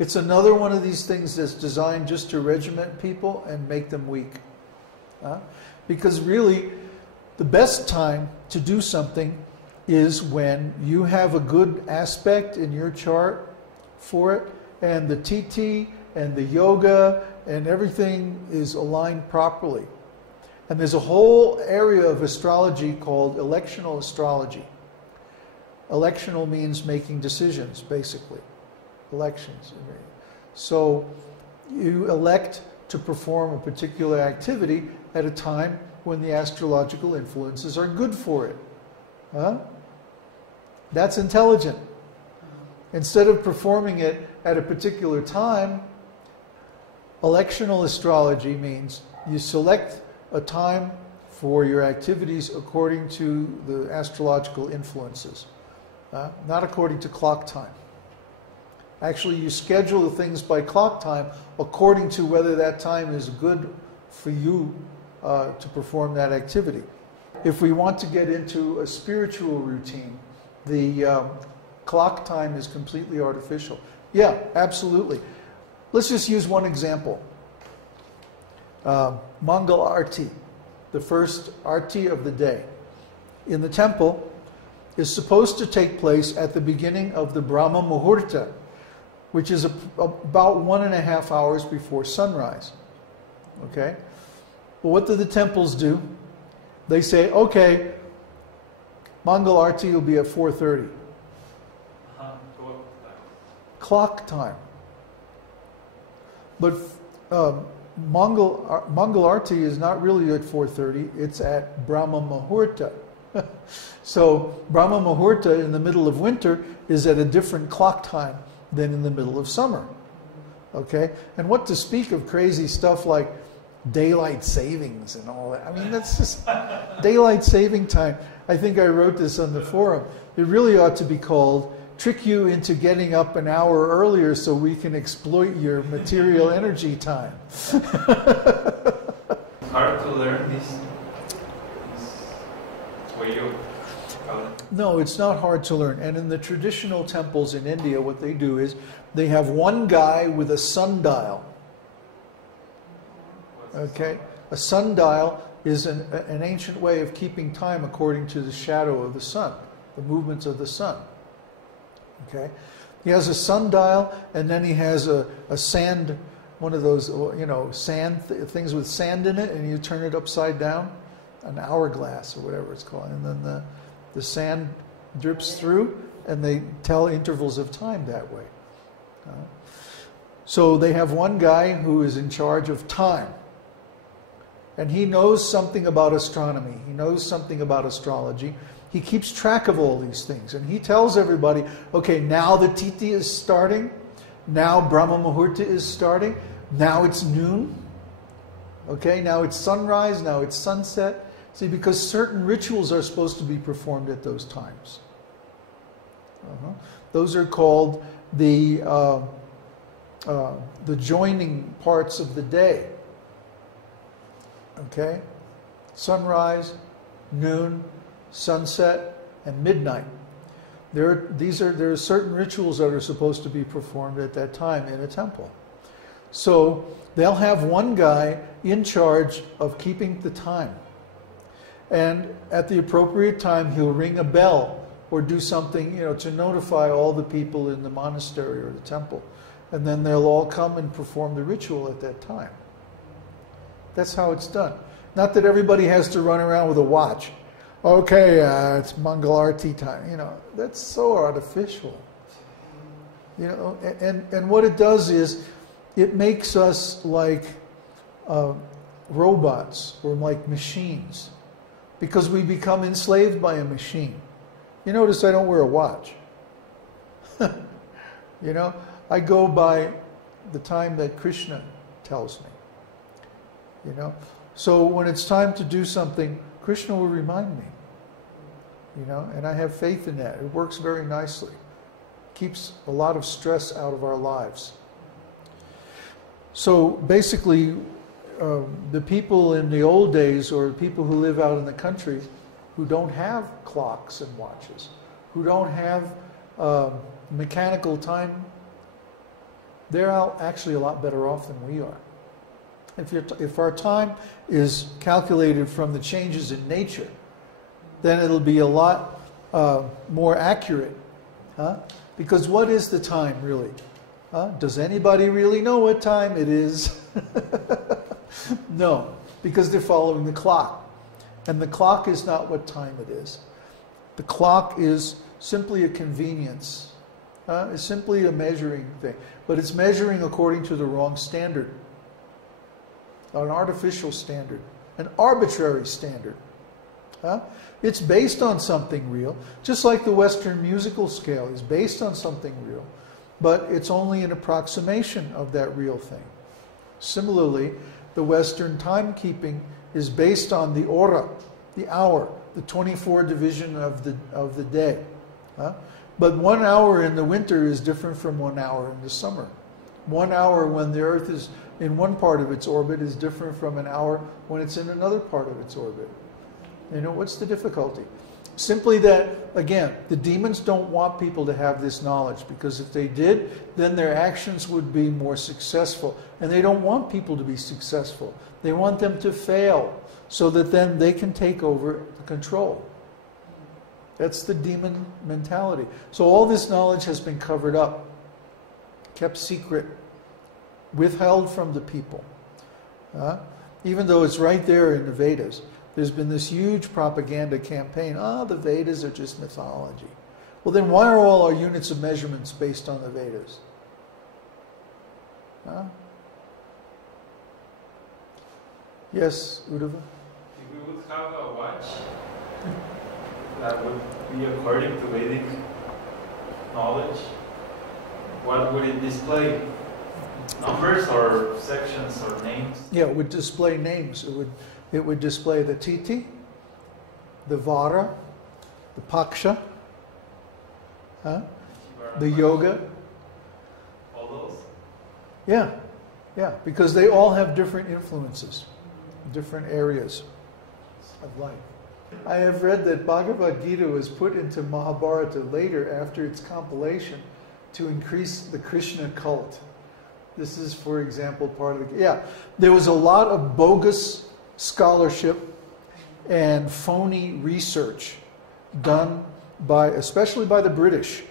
It's another one of these things that's designed just to regiment people and make them weak. Because really, the best time to do something is when you have a good aspect in your chart for it, and the TT and the yoga and everything is aligned properly. And there's a whole area of astrology called electional astrology. Electional means making decisions, basically. Elections. So you elect to perform a particular activity at a time when the astrological influences are good for it. That's intelligent. Instead of performing it at a particular time, electional astrology means you select a time for your activities according to the astrological influences, not according to clock time. Actually, you schedule the things by clock time according to whether that time is good for you to perform that activity. If we want to get into a spiritual routine, the clock time is completely artificial. Yeah, absolutely. Let's just use one example. Mangal Arti, the first Arti of the day, in the temple is supposed to take place at the beginning of the Brahma Muhurta, which is about 1.5 hours before sunrise. Okay? Well, what do the temples do? They say, okay, Mangal Arti will be at 4:30. Clock time. But Mangal Arti is not really at 4:30, it's at Brahma Muhurta. So Brahma Muhurta in the middle of winter is at a different clock time than in the middle of summer. Okay? And what to speak of crazy stuff like daylight savings and all that. I mean, that's just daylight saving time. I think I wrote this on the forum. It really ought to be called trick you into getting up an hour earlier so we can exploit your material energy time. Hard to learn this way of calendar? No, it's not hard to learn. And in the traditional temples in India, what they do is they have one guy with a sundial. Okay? A sundial is an ancient way of keeping time according to the shadow of the sun, the movements of the sun. Okay? He has a sundial, and then he has a sand, one of those, sand things with sand in it, and you turn it upside down, an hourglass or whatever it's called, and then the sand drips through, and they tell intervals of time that way. So they have one guy who is in charge of time. And he knows something about astronomy. He knows something about astrology. He keeps track of all these things. And he tells everybody, okay, now the Titi is starting. Now Brahma Muhurta is starting. Now it's noon. Okay, now it's sunrise. Now it's sunset. See, because certain rituals are supposed to be performed at those times. Those are called the joining parts of the day. Okay? Sunrise, noon, sunset, and midnight. There are certain rituals that are supposed to be performed at that time in a temple. So they'll have one guy in charge of keeping the time. And at the appropriate time, he'll ring a bell or do something, to notify all the people in the monastery or the temple. And then they'll all come and perform the ritual at that time. That's how it's done. Not that everybody has to run around with a watch. Okay, it's Mangal Arti time. That's so artificial. And what it does is it makes us like robots or like machines, because we become enslaved by a machine. You notice I don't wear a watch. I go by the time that Krishna tells me. So when it's time to do something, Krishna will remind me. And I have faith in that. It works very nicely. Keeps a lot of stress out of our lives. So basically, the people in the old days, or people who live out in the country, who don't have clocks and watches, who don't have mechanical time they're actually a lot better off than we are. If our time is calculated from the changes in nature, then it'll be a lot more accurate. Huh? Because what is the time really? Does anybody really know what time it is? No, because they're following the clock. And the clock is not what time it is. The clock is simply a convenience. It's simply a measuring thing. But it's measuring according to the wrong standard. An artificial standard. An arbitrary standard. It's based on something real. Just like the Western musical scale is based on something real. But it's only an approximation of that real thing. Similarly, the Western timekeeping is based on the hora, the hour, the 24 division of the day. But 1 hour in the winter is different from 1 hour in the summer. 1 hour when the Earth is in one part of its orbit is different from an hour when it's in another part of its orbit. You know, what's the difficulty? Simply that, again, the demons don't want people to have this knowledge, because if they did, then their actions would be more successful. And they don't want people to be successful. They want them to fail, so that then they can take over the control. That's the demon mentality. So all this knowledge has been covered up, kept secret, withheld from the people. Even though it's right there in the Vedas. There's been this huge propaganda campaign. The Vedas are just mythology. Well, then why are all our units of measurements based on the Vedas? Yes, Uddhava? If we would have a watch that would be according to Vedic knowledge, what would it display? Numbers or sections or names? Yeah, it would display names. It would display the Titi, the Vara, the Paksha, the Yoga. All those? Yeah, because they all have different influences, different areas of life. I have read that Bhagavad Gita was put into Mahabharata later after its compilation to increase the Krishna cult. This is, for example, part of the... there was a lot of bogus scholarship and phony research done especially by the British.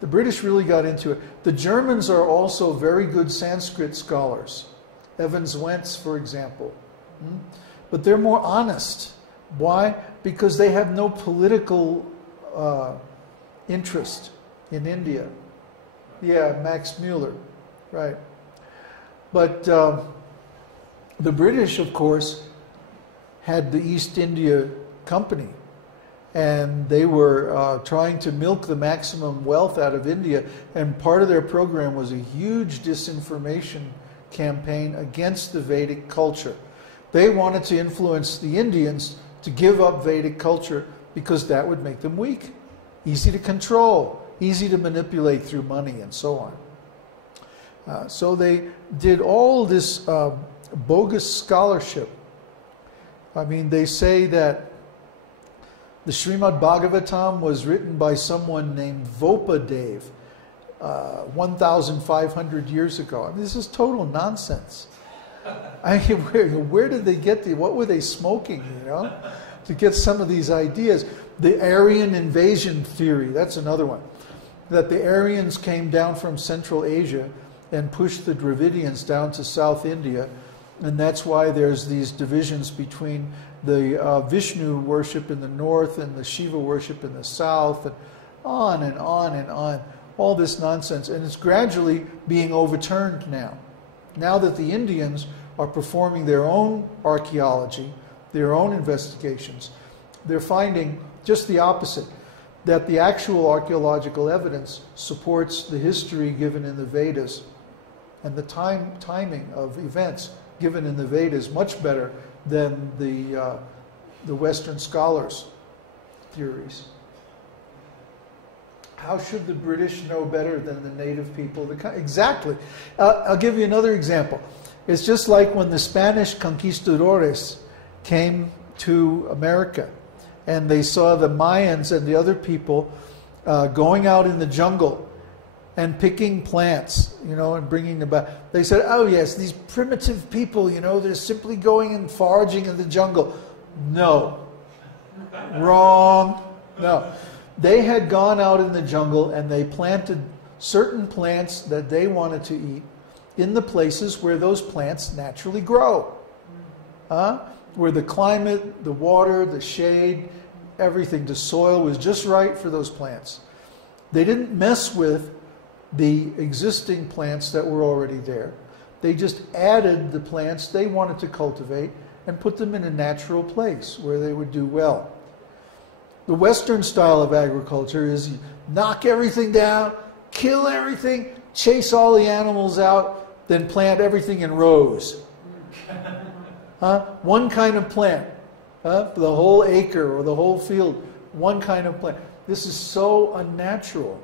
The British really got into it. The Germans are also very good Sanskrit scholars. Evans Wentz, for example. But they're more honest. Why? Because they have no political interest in India. Yeah, Max Muller. Right. But the British, of course, had the East India Company, and they were trying to milk the maximum wealth out of India, and part of their program was a huge disinformation campaign against the Vedic culture. They wanted to influence the Indians to give up Vedic culture because that would make them weak, easy to control, easy to manipulate through money, and so on. So they did all this bogus scholarship. I mean, they say that the Srimad Bhagavatam was written by someone named Vopadev 1,500 years ago. I mean, this is total nonsense. I mean, where did they get what were they smoking, to get some of these ideas? The Aryan invasion theory, that's another one. That the Aryans came down from Central Asia and pushed the Dravidians down to South India, and that's why there's these divisions between the Vishnu worship in the north and the Shiva worship in the south, and on and on and on. All this nonsense, and it's gradually being overturned now. Now that the Indians are performing their own archaeology, their own investigations, they're finding just the opposite, that the actual archaeological evidence supports the history given in the Vedas and the timing of events given in the Vedas much better than the Western scholars' theories. How should the British know better than the native people? Exactly. I'll give you another example. It's just like when the Spanish conquistadores came to America and they saw the Mayans and the other people going out in the jungle and picking plants, you know, and bringing them back. They said, oh yes, these primitive people, you know, they're simply going and foraging in the jungle. No. Wrong. No. They had gone out in the jungle and they planted certain plants that they wanted to eat in the places where those plants naturally grow. Where the climate, the water, the shade, everything, the soil was just right for those plants. They didn't mess with the existing plants that were already there. They just added the plants they wanted to cultivate and put them in a natural place where they would do well. The Western style of agriculture is you knock everything down, kill everything, chase all the animals out, then plant everything in rows. One kind of plant for the whole acre or the whole field, one kind of plant. This is so unnatural.